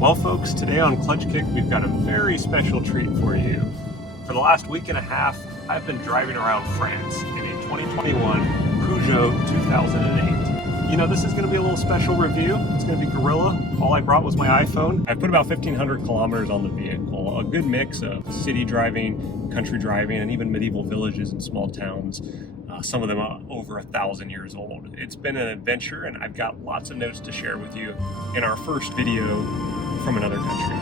Well folks, today on Clutch Kick we've got a very special treat for you. For the last week and a half, I've been driving around France in a 2021 Peugeot 2008. You know, this is going to be a little special review. It's going to be guerrilla. All I brought was my iPhone. I put about 1,500 kilometers on the vehicle. A good mix of city driving, country driving, and even medieval villages and small towns. Some of them are over 1,000 years old. It's been an adventure, and I've got lots of notes to share with you in our first video from another country.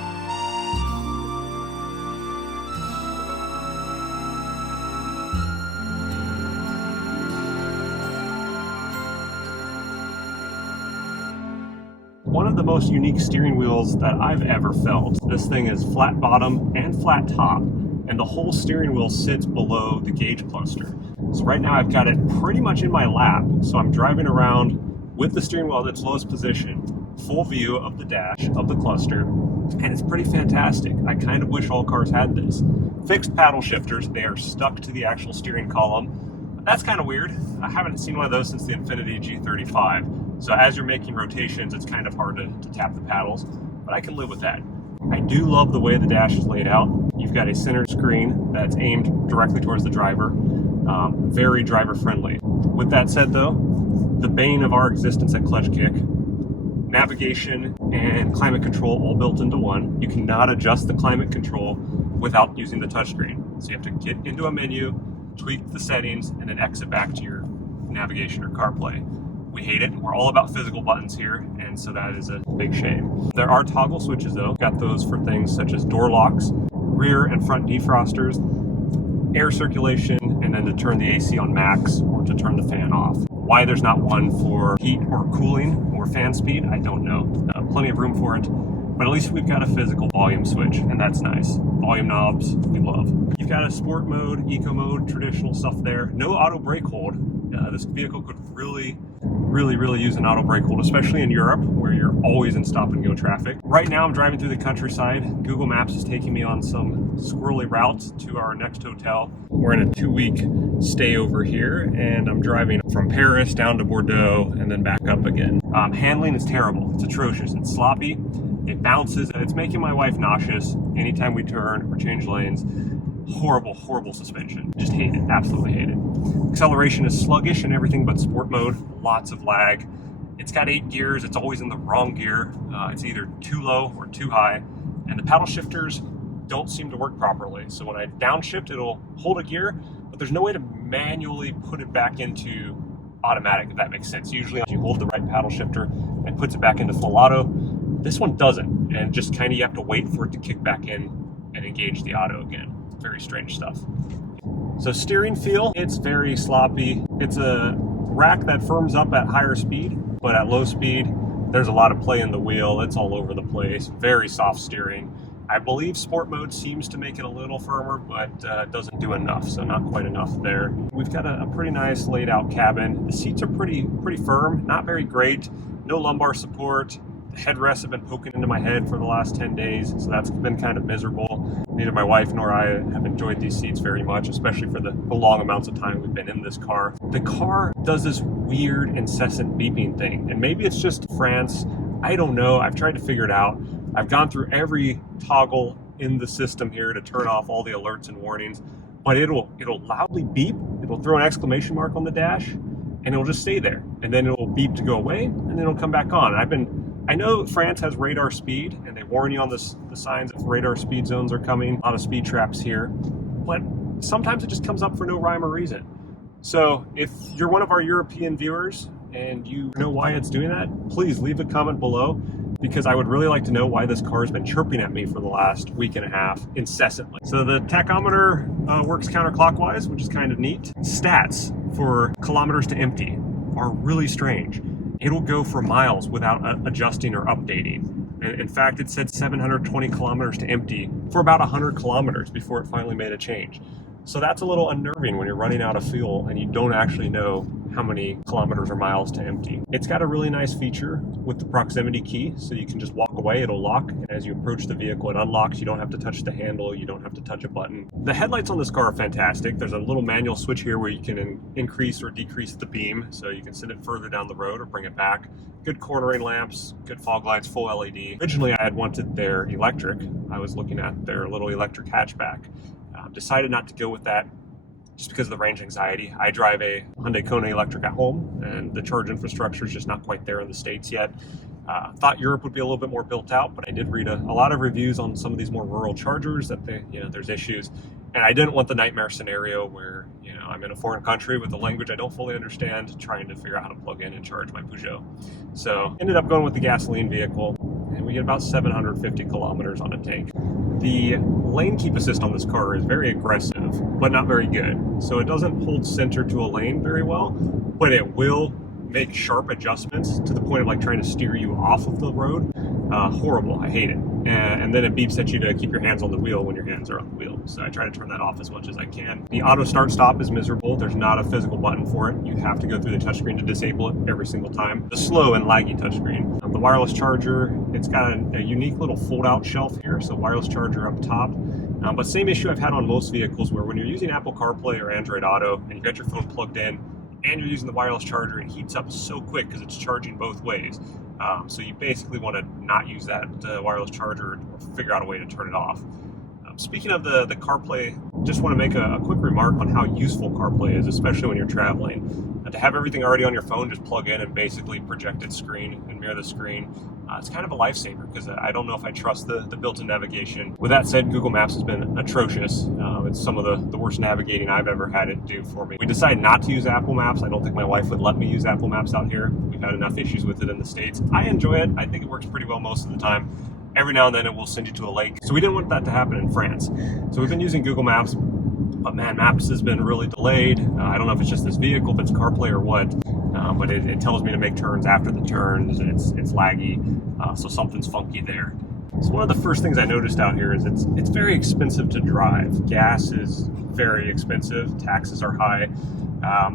One of the most unique steering wheels that I've ever felt. This thing is flat bottom and flat top, and the whole steering wheel sits below the gauge cluster. So right now I've got it pretty much in my lap, so I'm driving around with the steering wheel at its lowest position, full view of the dash of the cluster, and it's pretty fantastic. I kind of wish all cars had this. Fixed paddle shifters, they are stuck to the actual steering column. That's kind of weird. I haven't seen one of those since the Infiniti G35. So as you're making rotations, it's kind of hard to tap the paddles, but I can live with that. I do love the way the dash is laid out. You've got a center screen that's aimed directly towards the driver. Very driver friendly. With that said though, the bane of our existence at Clutch Kick, navigation and climate control all built into one. You cannot adjust the climate control without using the touchscreen. So you have to get into a menu, tweak the settings, and then exit back to your navigation or CarPlay. We hate it. We're all about physical buttons here, and so that is a big shame. There are toggle switches though. Got those for things such as door locks, rear and front defrosters, air circulation, and then to turn the AC on max or to turn the fan off. Why there's not one for heat or cooling or fan speed, I don't know. Plenty of room for it, but at least we've got a physical volume switch, and that's nice. Volume knobs, we love. You've got a sport mode, eco mode, traditional stuff there. No auto brake hold. This vehicle could really use an auto brake hold, especially in Europe where you're always in stop and go traffic. Right now I'm driving through the countryside. Google Maps is taking me on some squirrely routes to our next hotel. We're in a 2-week stay over here, and I'm driving from Paris down to Bordeaux and then back up again. Handling is terrible. It's atrocious. It's sloppy. It bounces. It's making my wife nauseous anytime we turn or change lanes. Horrible suspension. Just hate it. Absolutely hate it. Acceleration is sluggish in everything but sport mode. Lots of lag. It's got 8 gears. It's always in the wrong gear. It's either too low or too high. And the paddle shifters don't seem to work properly. So when I downshift, it'll hold a gear, but there's no way to manually put it back into automatic, if that makes sense. Usually you hold the right paddle shifter and puts it back into full auto. This one doesn't, and just kind of you have to wait for it to kick back in and engage the auto again. Very strange stuff. So steering feel, it's very sloppy. It's a rack that firms up at higher speed, but at low speed, there's a lot of play in the wheel. It's all over the place. Very soft steering. I believe sport mode seems to make it a little firmer, but doesn't do enough, so not quite enough there. We've got a pretty nice laid out cabin. The seats are pretty firm, not very great. No lumbar support. The headrests have been poking into my head for the last 10 days, so that's been kind of miserable. Neither my wife nor I have enjoyed these seats very much, especially for the long amounts of time we've been in this car. The car does this weird incessant beeping thing, and maybe it's just France. I don't know. I've tried to figure it out. I've gone through every toggle in the system here to turn off all the alerts and warnings, but it'll loudly beep. It'll throw an exclamation mark on the dash, and it'll just stay there. And then it'll beep to go away, and then it'll come back on. I know France has radar speed, and they warn you on the signs if radar speed zones are coming. A lot of speed traps here, but sometimes it just comes up for no rhyme or reason. So if you're one of our European viewers and you know why it's doing that, please leave a comment below. because I would really like to know why this car has been chirping at me for the last week and a half incessantly. So the tachometer works counterclockwise, which is kind of neat. Stats for kilometers to empty are really strange. It'll go for miles without adjusting or updating. In fact, it said 720 kilometers to empty for about 100 kilometers before it finally made a change. So that's a little unnerving when you're running out of fuel and you don't actually know how many kilometers or miles to empty. It's got a really nice feature with the proximity key, so you can just walk away, it'll lock, and as you approach the vehicle, it unlocks. You don't have to touch the handle, you don't have to touch a button. The headlights on this car are fantastic. There's a little manual switch here where you can increase or decrease the beam, so you can send it further down the road or bring it back. Good cornering lamps, good fog lights, full LED. Originally, I had wanted their electric. I was looking at their little electric hatchback. Decided not to go with that just because of the range anxiety. I drive a Hyundai Kona electric at home, and the charge infrastructure is just not quite there in the States yet. Thought Europe would be a little bit more built out, but I did read a lot of reviews on some of these more rural chargers that there's issues. And I didn't want the nightmare scenario where I'm in a foreign country with a language I don't fully understand, trying to figure out how to plug in and charge my Peugeot. So ended up going with the gasoline vehicle, and we get about 750 kilometers on a tank. The lane keep assist on this car is very aggressive, but not very good. So it doesn't hold center to a lane very well, but it will make sharp adjustments to the point of like trying to steer you off of the road. Horrible, I hate it. And then it beeps at you to keep your hands on the wheel when your hands are on the wheel. So I try to turn that off as much as I can. The auto start stop is miserable. There's not a physical button for it. You have to go through the touchscreen to disable it every single time. The slow and laggy touchscreen. The wireless charger, it's got a unique little fold-out shelf here, so wireless charger up top. But same issue I've had on most vehicles, where when you're using Apple CarPlay or Android Auto and you've got your phone plugged in and you're using the wireless charger, it heats up so quick because it's charging both ways. So you basically want to not use that wireless charger or figure out a way to turn it off. Speaking of the CarPlay, just want to make a quick remark on how useful CarPlay is, especially when you're traveling. To have everything already on your phone, just plug in and basically project its screen and mirror the screen. It's kind of a lifesaver because I don't know if I trust the built-in navigation. With that said, Google Maps has been atrocious. It's some of the worst navigating I've ever had it do for me. We decided not to use Apple Maps. I don't think my wife would let me use Apple Maps out here. We've had enough issues with it in the States. I enjoy it. I think it works pretty well most of the time. Every now and then it will send you to a lake. So we didn't want that to happen in France. So we've been using Google Maps, but man, Maps has been really delayed. I don't know if it's just this vehicle, if it's CarPlay or what, but it tells me to make turns after the turns. It's laggy, so something's funky there. So one of the first things I noticed out here is it's very expensive to drive. Gas is very expensive, taxes are high.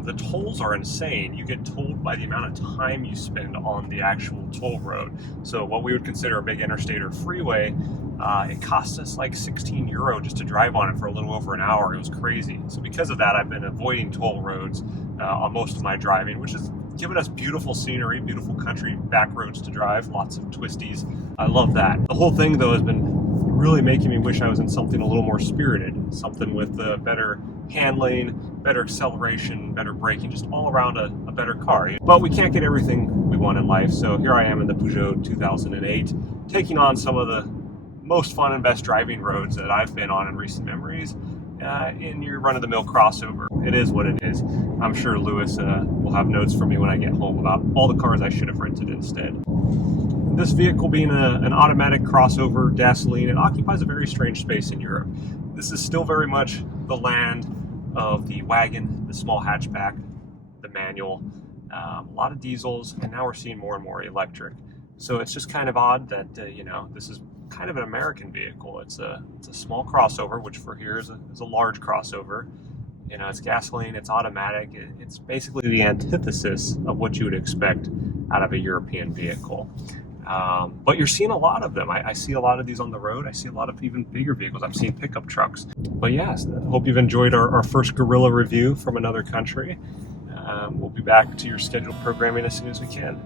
The tolls are insane. You get tolled by the amount of time you spend on the actual toll road. So what we would consider a big interstate or freeway, it costs us like 16 euro just to drive on it for a little over an hour. It was crazy. So because of that, I've been avoiding toll roads on most of my driving, which has given us beautiful scenery, beautiful country back roads to drive, lots of twisties. I love that. The whole thing, though, has been really making me wish I was in something a little more spirited, something with better handling, better acceleration, better braking, just all around a better car. But we can't get everything we want in life, so here I am in the Peugeot 2008, taking on some of the most fun and best driving roads that I've been on in recent memories in your run-of-the-mill crossover. It is what it is. I'm sure Lewis will have notes for me when I get home about all the cars I should have rented instead. This vehicle being an automatic crossover gasoline, it occupies a very strange space in Europe. This is still very much the land of the wagon, the small hatchback, the manual, a lot of diesels, and now we're seeing more and more electric. So it's just kind of odd that, this is kind of an American vehicle. It's a small crossover, which for here is a large crossover. It's gasoline, it's automatic. It's basically the antithesis of what you would expect out of a European vehicle. But you're seeing a lot of them. I see a lot of these on the road. I see a lot of even bigger vehicles. I'm seeing pickup trucks. But yes, I hope you've enjoyed our first guerrilla review from another country. We'll be back to your scheduled programming as soon as we can.